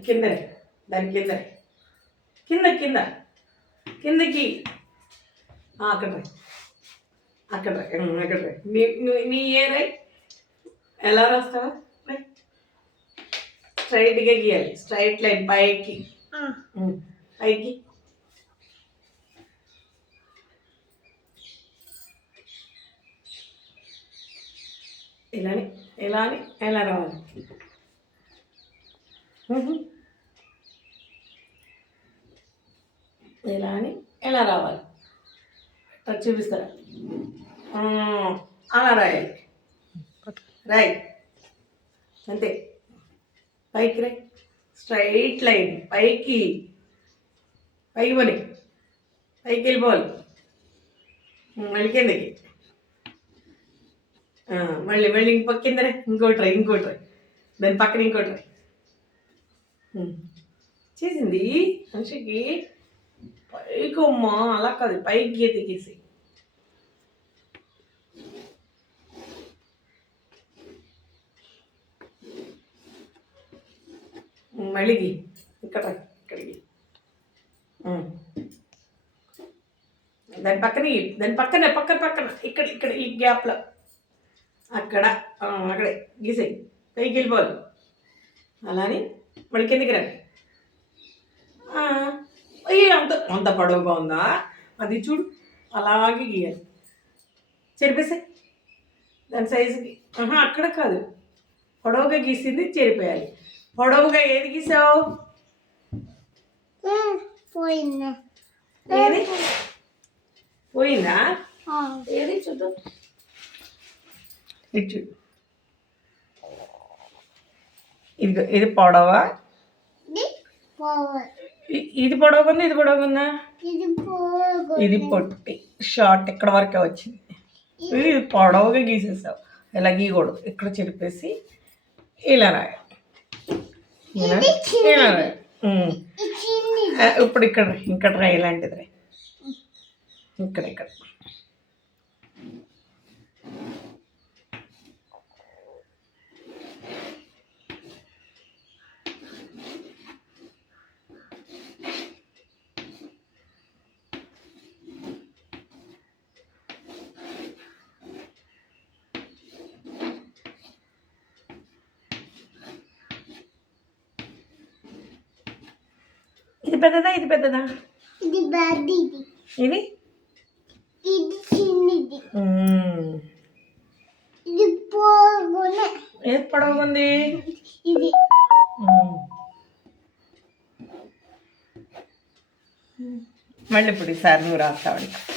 కిందనే దాని కిందనే కింద కింద కిందకి అక్కడ అక్కడ అక్కడ నీ ఏ ఎలా రాస్తావా స్ట్రైట్గా గీయాలి స్ట్రైట్ లైన్ పైకి పైకి ఇలాని ఇలాని ఎలా రావాలి ఇలా అని ఎలా రావాలి అది చూపిస్తారా అలా రాయాలి రాయ్ అంతే పైకి రాయ్ స్ట్రైట్ లైన్ పైకి పైకి పోని పైకి వెళ్ళిపోవాలి మళ్ళీ కిందకి మళ్ళీ మళ్ళీ ఇంకొక కిందనే ఇంకోటి రాయ్ దాని పక్కన ఇంకోటి రాయ్ చేసింది మనిషికి పైకి అమ్మా అలా కాదు పైకి గీత గీసి మళ్ళీ ఇక్కడికి దాని పక్కనే పక్కన ఇక్కడ ఈ గ్యాప్లో అక్కడే గీసేయి పైకి వెళ్ళిపోవాలి అలానే మళ్ళీ కిందకి రండి అయ్యే అంత పొడవుగా ఉందా అది చూడు అలాగే గీయాలి చెరిపేసాయి దాని సైజుకి అక్కడ కాదు పొడవుగా గీసింది చెరిపేయాలి పొడవుగా ఏది గీసావు ఏది పోయిందా ఏది చూద్దాం ఇది చూడు ఇది పొడవా ఇది పొడవుకుందా ఇది పొడవుకుందా ఇది పొట్టి షార్ట్ ఇక్కడ వరకే వచ్చింది ఇది పొడవుగా గీసేసావు ఇలా గీయకూడదు ఇక్కడ చెరిపేసి ఇలా రాయాలి ఇలా రాయాలి ఇప్పుడు ఇక్కడ రా ఇలాంటిది రా ఇక్కడ ఇది పెద్దదా ఇది పెద్దదా ఇది పెద్దది ఇది ఇది చిన్నది ఇది పొడవునే ఏది పొడవుంది ఇది మళ్ళీ ఇప్పుడు ఈసారి నువ్వు రాస్తావు